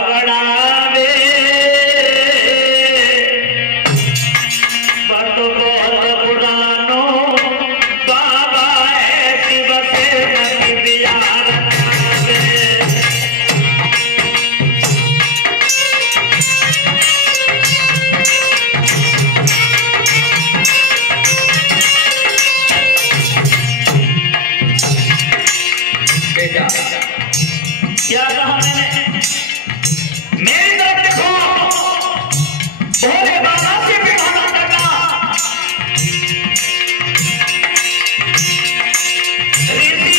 बढ़ावे बट बहुत पुरानो बाबा ऐसी बसे नदी बिहार क्या कहा मैंने? मेरी तरफ देखो, भोले बाबा से बिठाना करना, ऋषि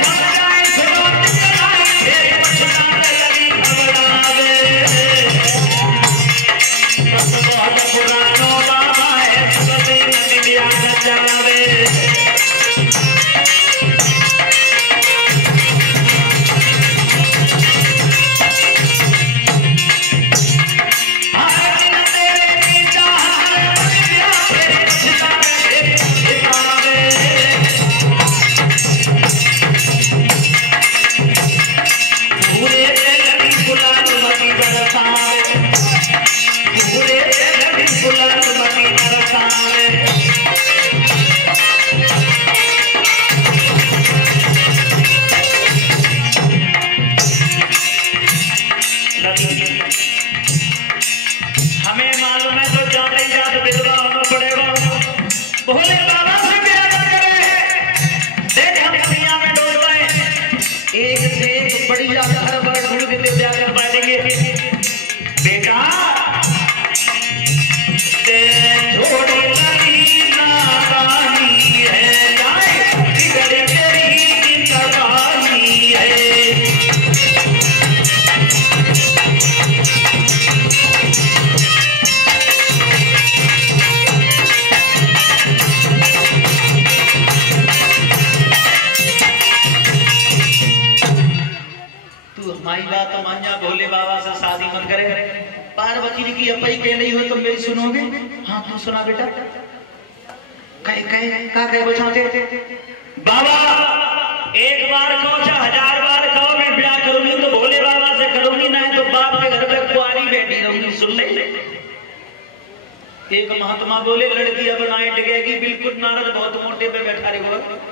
समझाए सुनोत कराए तेरे मछुआरे लगी घबरावे बस बहुत पुरानो बाबा है सबसे नदी बिहार जावे हमें मालूम है तो जाते ही जाते विधवा होना पड़ेगा। भोले बाबा से क्या करे? देख हम दुनिया में डोल पाए एक से एक बड़ी ज्यादा बड़ ढूंढ देते ब्याह कर पाएंगे बेटा ते छोड़ी लगी नादानी है जाए बिगड़ तेरी जिंदगानी है हमारी बात तो मान जा। भोले बाबा से शादी मत करे। पार्वती जी की अपई कह नहीं हो तो मेरी सुनोगे? हाँ तू सुना बेटा। कहे बचाते बाबा एक बार कहो चाहे 1000 बार कहो मैं ब्याह करूंगी तो भोले बाबा से करूंगी ना तो बाप के घर पे कुआरी बैठी रहूंगी। सुन ले एक महात्मा बोले लड़की अब नाइट गएगी बिल्कुल नारद बहुत मोटे पे बैठा रहेगा।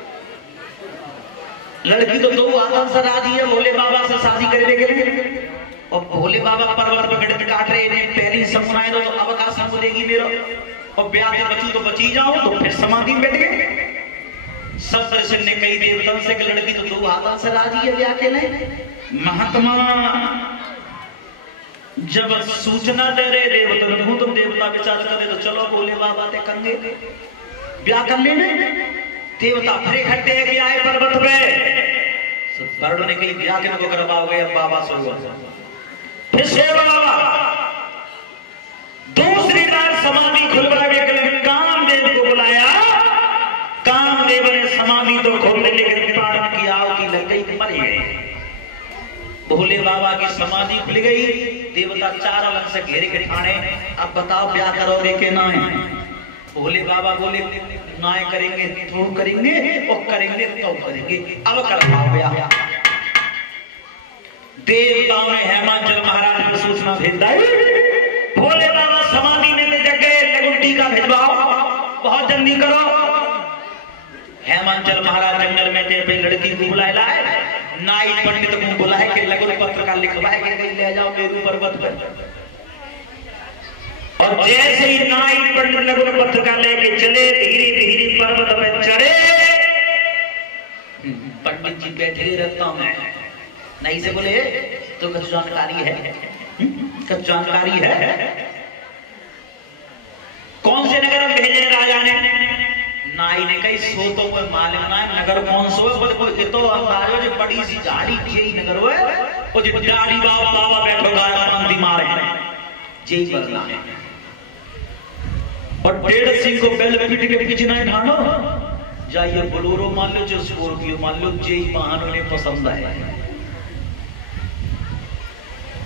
लड़की तो 2 आदम से राजी है भोले बाबा से शादी करने के लिए और भोले बाबा पर्वत पर गणित काट रहे हैं पहली समुनाए तो अवकाश हमको देगी मेरा और ब्याह से बची तो बची जाओ तो फिर समाधि में बैठ गए। सब दर्शन ने कई देवतन से लड़की तो 2 आदम से राजी है ब्याह के लिए। महात्मा जब सूचना दे रहे देवतन को तुम देवता विचार करे तो चलो भोले बाबा ते कंगे ब्याह कर लेने। देवता फिर इकट्ठे है आए पर्वत पे वरुण ने कही ब्याह के को करवाओगे अब बाबा सो फिर से बाबा दूसरी बार समाधि खुलवाने के लिए कामदेव को बुलाया। कामदेव ने समाधि तो खोलने लेकिन प्राण की आहुति लग गई मर गए। भोले बाबा की समाधि खुल गई। देवता 4 अलग से घेरे के ठाणे अब बताओ ब्याह करोगे के ना है? भोले बाबा बोले ना करेंगे तो करेंगे और करेंगे तो करेंगे अब करवाओ ब्याह। देवताओं ने हेमांचल महाराज को सूचना भेजा भोले बाबा समाधि में जगह लगुटी का भिजवाओ बहुत जल्दी करो। हेमांचल महाराज जंगल में थे लड़की को बुलाया नाई पंडित को बुलाए के लगुन पत्र का लिखवाए के ले जाओ मेरू पर्वत पर। और जैसे ही नाई पंडित लगुन पत्र का लेके चले धीरे धीरे पर्वत पर चढ़े। पंडित जी बैठे रहता हूं मैं नहीं से बोले तो कुछ जानकारी है? कुछ जानकारी है? कौन से नगर में भेजे राजा ने? नाई ने कही सो तो कोई मालूम ना है नगर कौन सो है कोई तो अंदाजो जो बड़ी सी झाड़ी यही नगर हुए और जो झाड़ी बाबा बैठो गाय मारे यही बदला है। और 1.5 सिंह को बैल पीट के पीछे ना ढानो जाइए बोलोरो मान लो जो स्कॉर्पियो मान लो यही वाहनों ने पसंद है।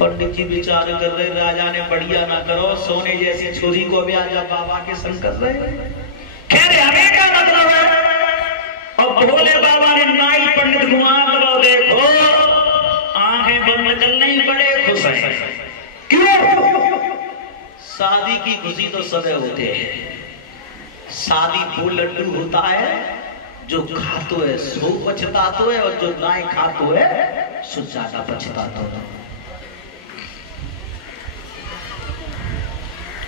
पंडित जी विचार कर रहे राजा ने बढ़िया ना करो सोने जैसी छोरी को भी आजा बाबा के संग कर रहे। खैर हमें क्या मतलब है? और भोले बाबा ने नाई पंडित घुमा देखो आंखें बंद कर नहीं पड़े खुश हैं। क्यों? शादी की खुशी तो सदै होते हैं। शादी वो लड्डू होता है जो खातो है सो पछतातो है, और जो गाय खातो है सो ज्यादा पछतातो है।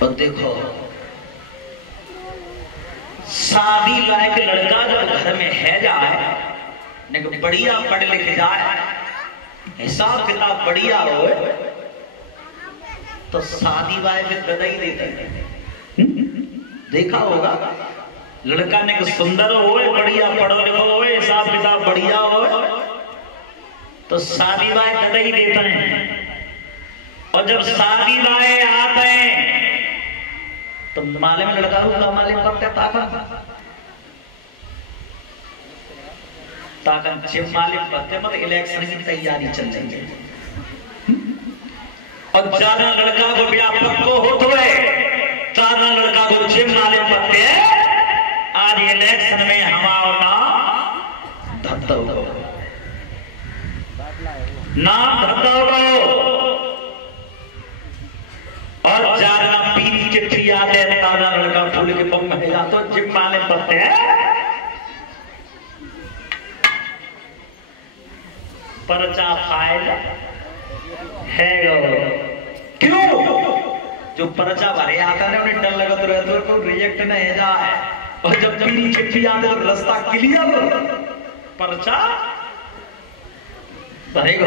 और देखो, शादी लायक लड़का जब घर में है जाए, बढ़िया पढ़ लिख जाए, हिसाब किताब बढ़िया हो, तो शादी वाले में गदा ही देते हैं। देखा होगा, लड़का ने सुंदर हो, बढ़िया पढ़ो लिखो हो, हिसाब किताब बढ़िया हो, तो शादी वाले गदा ही देते हैं। और जब शादी वाले आते हैं तो माले में लड़का का माले में कब ताकत जब माले पत्ते मत इलेक्शन की तैयारी चल रही है। और ज्यादा लड़का को व्यापक को हो तो है, ज्यादा लड़का को जिम माले पत्ते आज इलेक्शन में हवा और ना धत्ता हो ना धत्ता हो। और ज्यादा पीली चिट्ठी आते हैं, ताजा लड़का फूल के पंप में जा तो जिम माले पत्ते परचा फायदा है। क्यों? जो परचा भरे आता है उन्हें डर लगता रहता है तो रिजेक्ट नहीं जाए, और जब पीली चिट्ठी आते तो रास्ता क्लियर, परचा भरेगा।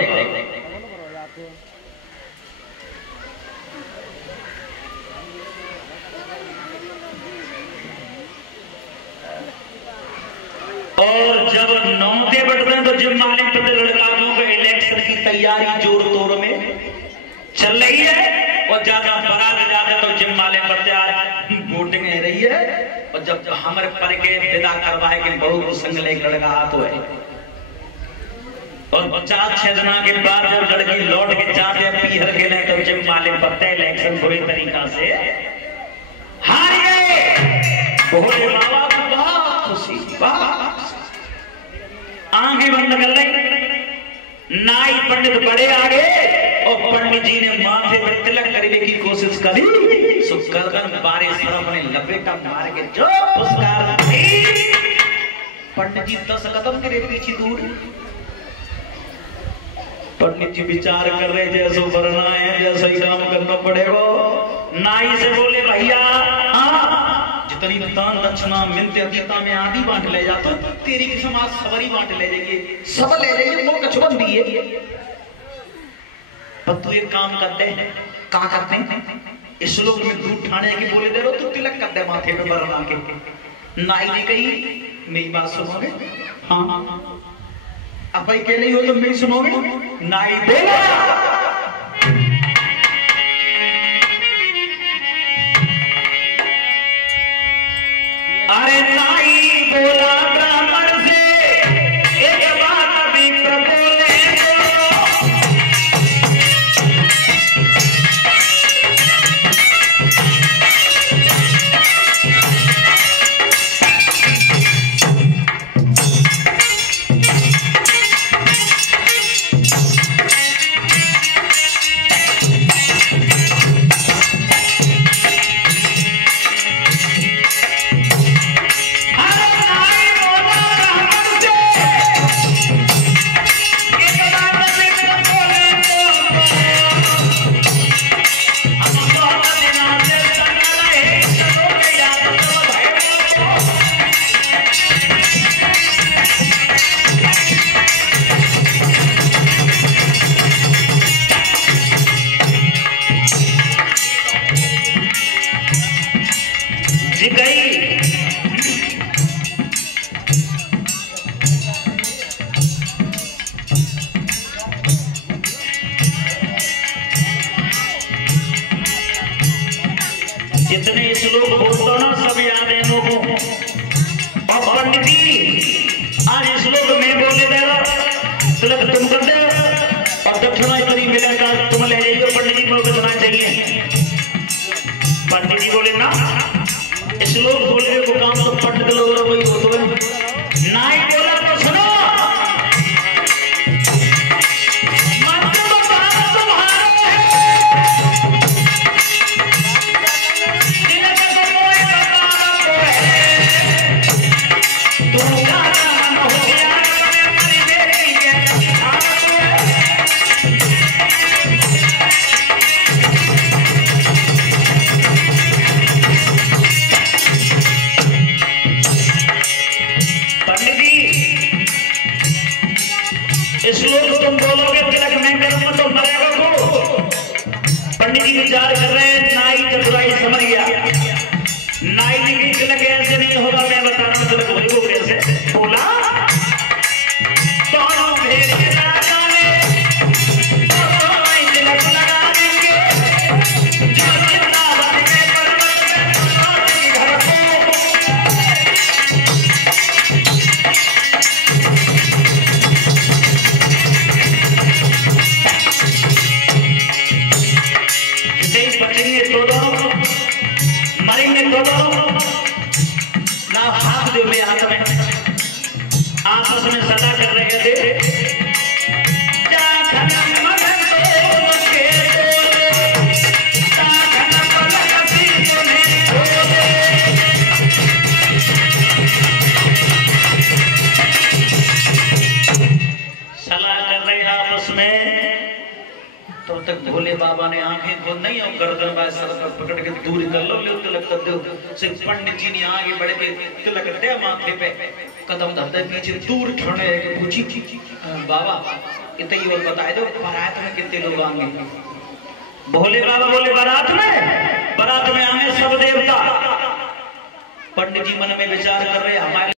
और जब नौते बढ़ते हैं तो जिम माले पत्ते लड़का को इलेक्शन की तैयारी जोर तोड़ में चल रही है। और ज्यादा बरात जाते तो जिम माले पत्ते आज वोटिंग है रही है। और जब हमारे पर के विदा करवाए कि बहुत संगल एक लड़का हाथ है, और 4-6 दिन के बाद जब लड़की लौट के जाते पीहर के लिए तो जिम माले पत्ते इलेक्शन बुरी तरीका से हार गए। भोले बाबा को बहुत खुशी, आंखें बंद कर रही। नाई पंडित बड़े आगे, और पंडित जी ने माथे पर तिलक करने की कोशिश करी, सो गर्दन बारे सरफ ने लपेटा मार के जो पुरस्कार दी। पंडित जी 10 कदम के पीछे दूर। पंडित जी विचार कर रहे जैसो भरना है जैसा ही काम करना पड़ेगा। नाई से बोले भैया जितनी दान दक्षिणा मिलते अतीता में आदि बांट ले जा, तो तेरी की समाज सबरी बांट ले जाइए, सब ले जाइए, वो कछुबन दिए। पर तू एक काम कर दे, कहा करते हैं इस लोग में दूध ठाने की बोले दे रहो, तू तिलक कर दे माथे पे बरना के। नाई ने कही मेरी बात सुनोगे? हाँ। अब भाई अकेले हो तो मेरी सुनोगे? नाई बोला अरे नाई बोला ब्राह्मण से एक बात भी प्रबोले जितने श्लोक बोलता ना सब याद है लोगों को। और पंडित जी आज श्लोक में बोले दे तिलक तुम कर दे और दक्षिणा इतनी मिलेगा तुम ले जाइए। पंडित जी को बचना चाहिए। पंडित जी बोले ना श्लोक बोलने को काम तो पंडित लोग वही होते हैं। नाई बोला तो सुनो मत बताओ तुम्हारे तब तक भोले बाबा ने आंखें खोल नहीं और गर्दन बाय सर पर पकड़ के दूर कर लो तिलक कर दो। से पंडित जी ने आगे बढ़ के तिलक दे माथे पे कदम धरते पीछे दूर खड़े है पूछी बाबा इतने ही और बताए दो बारात में कितने लोग आएंगे। भोले बाबा बोले बारात में आएंगे सब देवता। पंडित जी मन में विचार कर रहे हमारे